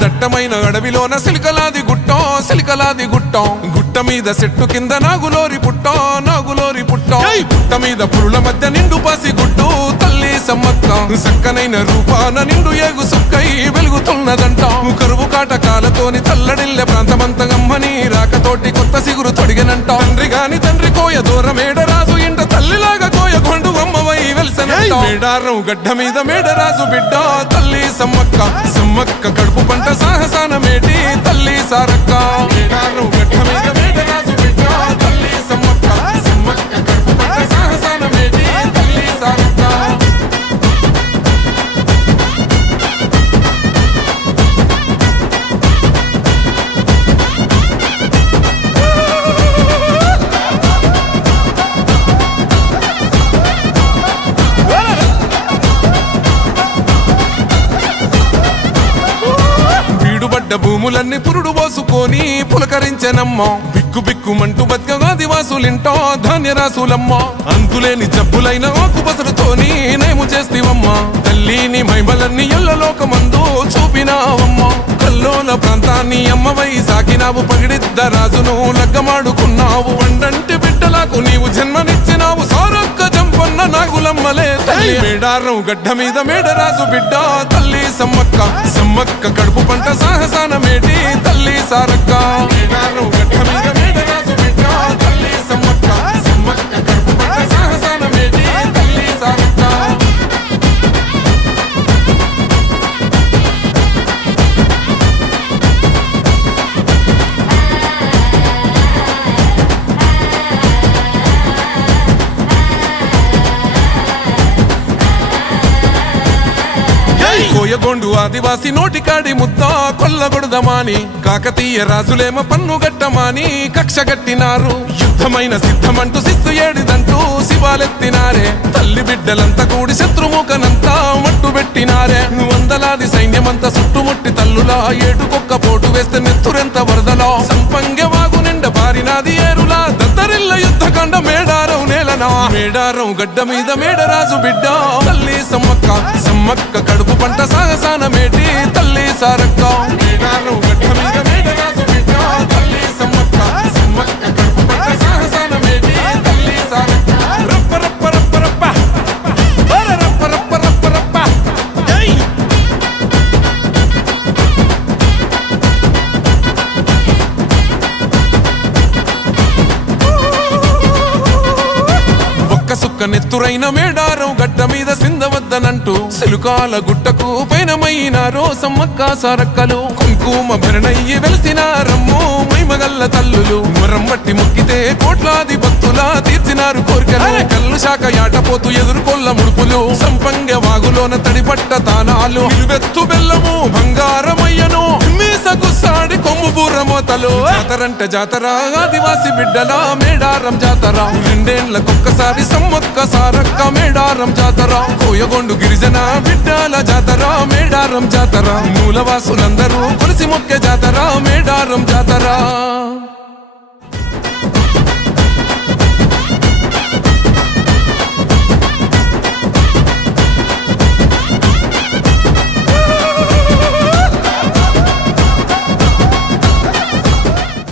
దట్టమైన అడవిలోన సిలికలాది గుట్టం గుట్ట మీద చెట్టు కింద నాగులోరి పుట్టం పుట్ట మీద పురుల మధ్య నిండు పాసి గుట్టు తల్లి సమ్మక్క సక్కనైన రూపాన నిండు ఏగు సుక్కై వెలుగుతున్నదంట కరువు కాటకాలతోని తల్లడిల్లె ప్రాంతమంత గమ్మని రాకతోటి కొత్త సిగురు తొడిగనంట తండ్రి కోయ దూరమేడరాజు ఇంట తల్లిలాగా కోయ కొండు అమ్మవై వెలిసనంట మేడారం గడ్డ మీద మేడరాజు బిడ్డ తల్లి సమ్మక్క కడుపు పంట సాహసాన మేటి తల్లి సారక్క మేడారం గడ్డ మీద మేడరాజు బిడ్డ తల్లి సమ్మక్క కడుపు పంట సాహసాన మేటి తల్లి సారక్క భూములన్నీ పురుడు పోసుకొని పులకరించెనమ్మ బిక్కుమంటూ బతుకగా దివాసులింటో ధాన్యరాసులమ్మ అంతులేని జబ్బులైన ఆకుపసరుతోని నేము చేస్తివమ్మ తల్లిని మైమలన్నీ ఎల్లలోకమందు చూపినావమ్మ కల్లోల ప్రాంతాన్ని అమ్మవై సాకినావు పగిడిద్ద రాజును లగ్గమాడుకున్నావు వండంటి బిడ్డలకు నీవు జన్మనిచ్చినావు సారొక్క జంపన్న నాగులమ్మలే తల్లి మేడారం గడ్డ మీద మేడరాజు బిడ్డ తల్లి సమ్మక్క కడుపు పంట సాహసాన మేటి తల్లి సారక్క మేడారం గడ్డ మీద మేడరాజు బిడ్డ తల్లి సమ్మక్క కడుపు పంట సాహసాన మేటి తల్లి సారక్క కోయగొండు ఆదివాసి నోటికాడి ముద్ద కొల్లగొడదమాని కాకతీయ రాజులేమ పన్ను గట్టమాని కక్ష గట్టినారు యుద్ధమైన సిద్ధమంటూ శిస్తు ఏడిదంటూ శివాలెత్తినారే తల్లి బిడ్డలంతా కూడి శత్రుముఖనంతా మట్టు పెట్టినారే వందలాది సైన్యమంతా చుట్టుముట్టి తల్లులా ఏటుకొక్క పోటు వేస్తే నెత్తురెంత వరదలా సంపంగ వాగు నిండ బారినాది ఏరులా దద్దరిల్ల యుద్ధకాండ మేడారం నేలనా మేడారం గడ్డ మీద మేడరాజు బిడ్డ తల్లి సమ్మక్క కడుపు పంట సాగసాన మేటి తల్లి సారక్క మేడారం గడ్డ మీద మేడరాజు బిడ్డ తల్లి సమ్మక్క కడుపు పంట సాగసాన మేటి తల్లి సారక్క రప్ప రప్ప రప్ప రప్ప రప్ప రప్ప రప్ప రప్ప జై సుక్క నెత్తురైన మేడారం గడ్డ మీద సిందవద్దనంటూ సిలుకాల గుట్టకు పైనమైనారో సమ్మక్క సారక్కలు కుంకుమ భరణయ్యి వెలిసినారమ్ము మైమగల్ల తల్లులు మొరమ్మట్టి మొక్కితే కోట్లాది భక్తులా తీర్చినారు కోరికలు కల్లు శాఖ యాటపోతూ ఎదుర్కొల్ల ముడుపులు సంపంగ వాగులోన తడిపట్ట తానాలు నిలువెత్తు బెల్లము బంగారమయ్యను మీసగుస్సాడి కొమ్ము బూరమోతలు జాతర ఆదివాసి బిడ్డల మేడారం జాతర రెండేళ్లకొక్కసారి సమ్మక్క సారక్క మేడారం జాతర కోయగొండు గిరిజన బిడ్డల జాతర మేడారం జాతర మూలవాసులందరూ కొలిసి మొక్కే జాతర మేడారం జాతర